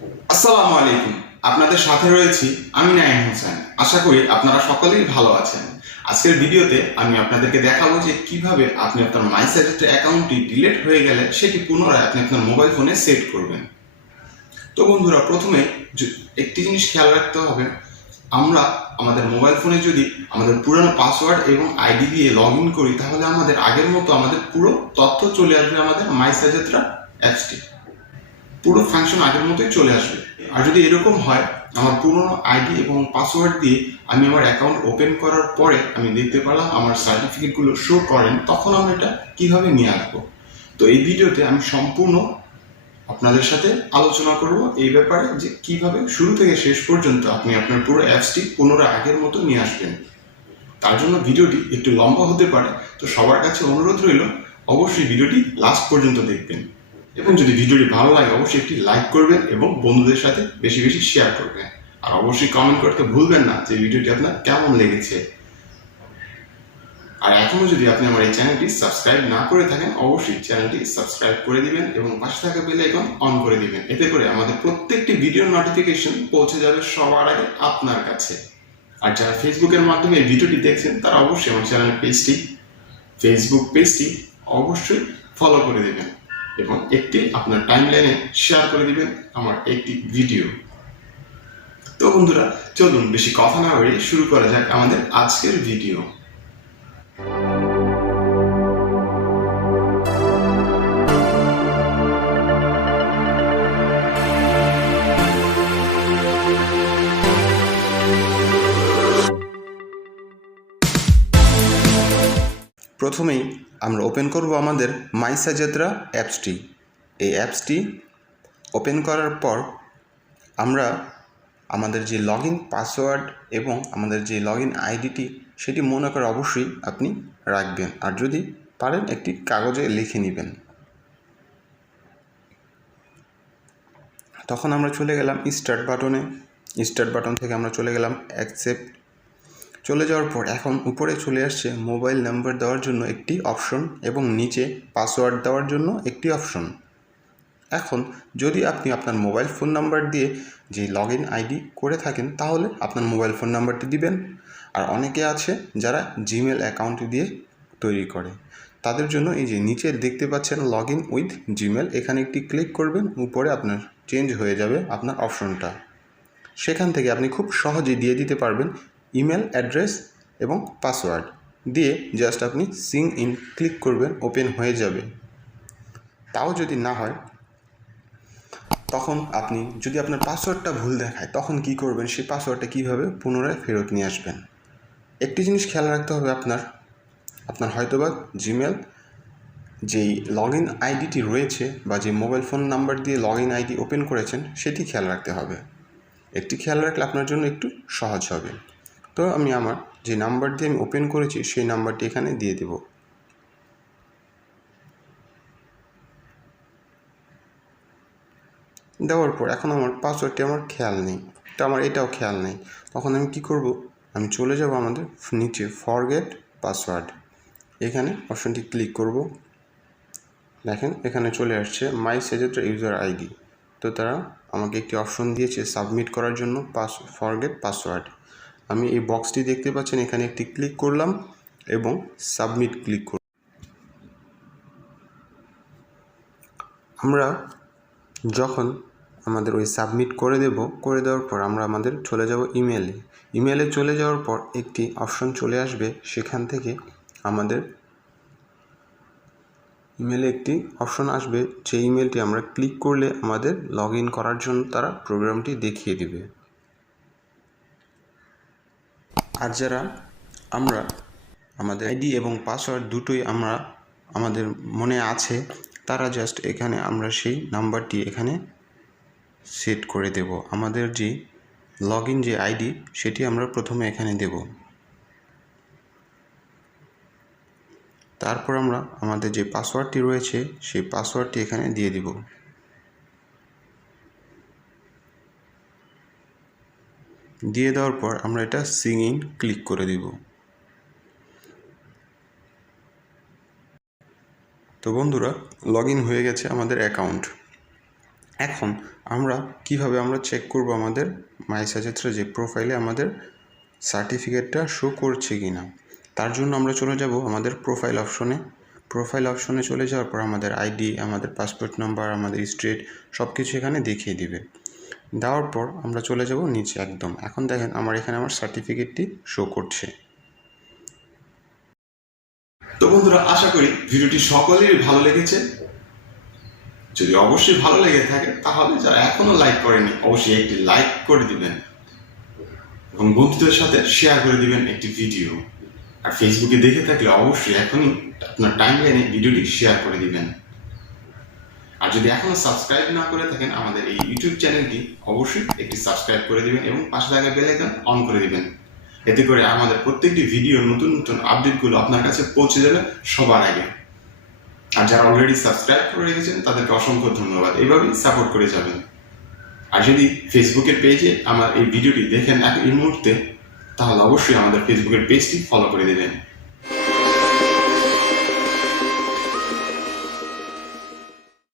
আসসালামু আলাইকুম। আপনাদের সাথে রয়েছি আমি নাইম হোসেন। আশা করি আপনারা সকলেই ভালো আছেন। আজকের ভিডিওতে আমি আপনাদেরকে দেখাবো যে কিভাবে আপনি আপনার মাইসেজাহ্টারা অ্যাকাউন্টটি ডিলিট হয়ে গেলে সেটি পুনরায় আপনি আপনার মোবাইল ফোনে সেট করবেন। তো বন্ধুরা, প্রথমে একটি জিনিস খেয়াল রাখতে হবে, আমরা আমাদের মোবাইল ফোনে যদি আমাদের পুরনো পাসওয়ার্ড এবং আইডি দিয়ে লগ ইন করি, তাহলে আমাদের আগের মতো আমাদের পুরো তথ্য চলে আসবে আমাদের মাইসেজাহ্টারা অ্যাপসটি, পুরো ফাংশন আগের মতোই চলে আসবে। আর যদি এরকম হয় আমার পুরনো আইডি এবং পাসওয়ার্ড দিয়ে আমি আমার অ্যাকাউন্ট ওপেন করার পরে আমি দেখতে পেলাম আমার সার্টিফিকেটগুলো শো করেন, তখন আমি এটা কীভাবে নিয়ে আসবো। তো এই ভিডিওতে আমি সম্পূর্ণ আপনাদের সাথে আলোচনা করব এই ব্যাপারে, যে কিভাবে শুরু থেকে শেষ পর্যন্ত আপনি আপনার পুরো অ্যাপসটি পুনরায় আগের মতো নিয়ে আসবেন। তার জন্য ভিডিওটি একটু লম্বা হতে পারে, তো সবার কাছে অনুরোধ রইল অবশ্যই ভিডিওটি লাস্ট পর্যন্ত দেখবেন, এবং যদি ভিডিওটি ভালো লাগে অবশ্যই একটি লাইক করবেন এবং বন্ধুদের সাথে বেশি বেশি শেয়ার করবেন। আর অবশ্যই কমেন্ট করতে ভুলবেন না যে ভিডিওটি আপনার কেমন লেগেছে। আর এখনো যদি আপনি আমার এই চ্যানেলটি সাবস্ক্রাইব না করে থাকেন, অবশ্যই চ্যানেলটি সাবস্ক্রাইব করে দিবেন এবং পাশে থাকা বেল আইকন অন করে দিবেন। এতে করে আমাদের প্রত্যেকটি ভিডিওর নোটিফিকেশন পৌঁছে যাবে সবার আগে আপনার কাছে। আর যারা ফেসবুকের মাধ্যমে এই ভিডিওটি দেখছেন, তারা অবশ্যই আমার চ্যানেল ফেসবুক পেজটি অবশ্যই ফলো করে দেবেন এবং একটি আপনার টাইমলাইনে শেয়ার করে দিবেন আমার একটি ভিডিও। তো বন্ধুরা, চলুন বেশি কথা না বাড়িয়ে শুরু করা যাক আমাদের আজকের ভিডিও। প্রথমেই আমরা ওপেন করব আমাদের মাইসেজাহ্টারা অ্যাপসটি। এই অ্যাপসটি ওপেন করার পর আমরা আমাদের যে লগ ইন পাসওয়ার্ড এবং আমাদের যে লগ ইন আইডিটি সেটি মনে করে অবশ্যই আপনি রাখবেন, আর যদি পারেন একটি কাগজে লিখে নেবেন। তখন আমরা চলে গেলাম স্টার্ট বাটনে। স্টার্ট বাটন থেকে আমরা চলে গেলাম অ্যাকসেপ্ট। চলে যাওয়ার পর এখন উপরে চলে আসছে মোবাইল নাম্বার দেওয়ার জন্য একটি অপশন এবং নিচে পাসওয়ার্ড দেওয়ার জন্য একটি অপশন। এখন যদি আপনি আপনার মোবাইল ফোন নাম্বার দিয়ে যে লগ ইন আইডি করে থাকেন, তাহলে আপনার মোবাইল ফোন নাম্বারটি দিবেন। আর অনেকে আছে যারা জিমেল অ্যাকাউন্ট দিয়ে তৈরি করে, তাদের জন্য এই যে নিচে দেখতে পাচ্ছেন লগ ইন উইথ জিমেল, এখানে একটি ক্লিক করবেন, উপরে আপনার চেঞ্জ হয়ে যাবে আপনার অপশনটা। সেখান থেকে আপনি খুব সহজেই দিয়ে দিতে পারবেন ইমেল অ্যাড্রেস এবং পাসওয়ার্ড দিয়ে। জাস্ট আপনি সিং ইন ক্লিক করবেন, ওপেন হয়ে যাবে। তাও যদি না হয়, তখন আপনি যদি আপনার পাসওয়ার্ডটা ভুল দেখায়, তখন কি করবেন, সেই পাসওয়ার্ডটা কীভাবে পুনরায় ফেরত নিয়ে আসবেন। একটি জিনিস খেয়াল রাখতে হবে, আপনার হয়তোবা জিমেল যেই লগ ইন আইডিটি রয়েছে বা যে মোবাইল ফোন নাম্বার দিয়ে লগ ইন আইডি ওপেন করেছেন, সেটি খেয়াল রাখতে হবে। একটি খেয়াল রাখলে আপনার জন্য একটু সহজ হবে। তো আমি আমার যে নাম্বার দিয়ে আমি ওপেন করেছি সেই নাম্বারটি এখানে দিয়ে দেব। দেওয়ার পর এখন আমার পাসওয়ার্ডটি আমার খেয়াল নেই, তো আমার এটাও খেয়াল নেই। তখন আমি কি করব, আমি চলে যাব আমাদের নিচে ফরগেট পাসওয়ার্ড, এখানে অপশনটি ক্লিক করব। দেখেন এখানে চলে আসছে মাইসেজাহ্টারা ইউজার আইডি। তো তারা আমাকে একটি অপশন দিয়েছে সাবমিট করার জন্য, ফরগেট পাসওয়ার্ড। আমি এই বক্সটি দেখতে পাচ্ছেন, এখানে একটি ক্লিক করলাম এবং সাবমিট ক্লিক করব। আমরা যখন আমাদের ওই সাবমিট করে দেওয়ার পর আমরা আমাদের চলে যাব ইমেলে চলে যাওয়ার পর একটি অপশন চলে আসবে, সেখান থেকে আমাদের ইমেলে একটি অপশন আসবে, যে ইমেলটি আমরা ক্লিক করলে আমাদের লগ ইন করার জন্য তারা প্রোগ্রামটি দেখিয়ে দেবে। আর যারা আমরা আমাদের আইডি এবং পাসওয়ার্ড দুটোই আমাদের মনে আছে, তারা জাস্ট এখানে আমরা সেই নাম্বারটি এখানে সেট করে দেব। আমাদের যে লগ ইন যে আইডি সেটি আমরা প্রথমে এখানে দেব, তারপর আমরা আমাদের যে পাসওয়ার্ডটি রয়েছে সেই পাসওয়ার্ডটি এখানে দিয়ে দিব। দিয়ে দেওয়ার পর আমরা এটা সিং ইন ক্লিক করে দিব। তো বন্ধুরা, লগ ইন হয়ে গেছে আমাদের অ্যাকাউন্ট। এখন আমরা কিভাবে চেক করব আমাদের মাইসেজাহতেরা যে প্রোফাইলে আমাদের সার্টিফিকেটটা শো করছে কি না। তার জন্য আমরা চলে যাব আমাদের প্রোফাইল অপশনে চলে যাওয়ার পর আমাদের আইডি, আমাদের পাসপোর্ট নাম্বার, আমাদের স্টেট সব কিছু এখানে দেখিয়ে দিবে। দেওয়ার পর আমরা চলে যাব নিচে একদম। এখন দেখেন এখানে আমার সার্টিফিকেটটি শো করছে। তো বন্ধুরা, আশা করি ভিডিওটি সকলেরই ভালো লেগেছে। যদি অবশ্যই ভালো লেগে থাকে তাহলে যারা এখনো লাইক করেনি অবশ্যই একটি লাইক করে দিবেন এবং বন্ধুদের সাথে শেয়ার করে দিবেন একটি ভিডিও। আর ফেসবুকে দেখে থাকলে অবশ্যই এখনই আপনার টাইমলাইনে ভিডিওটি শেয়ার করে দিবেন। আর যদি এখনো সাবস্ক্রাইব না করে থাকেন আমাদের এই ইউটিউব চ্যানেলটি অবশ্যই একটি সাবস্ক্রাইব করে দিবেন এবং পাশে থাকা বেল আইকন অন করে দিবেন। এতে করে আমাদের প্রত্যেকটি ভিডিও নতুন নতুন আপডেটগুলো আপনার কাছে পৌঁছে যাবে সবার আগে। আর যারা অলরেডি সাবস্ক্রাইব করে রেখেছেন তাদেরকে অসংখ্য ধন্যবাদ, এইভাবেই সাপোর্ট করে যাবেন। আর যদি ফেসবুকের পেজে আমার এই ভিডিওটি দেখেন এই মুহূর্তে, তাহলে অবশ্যই আমাদের ফেসবুকের পেজটি ফলো করে দেবেন।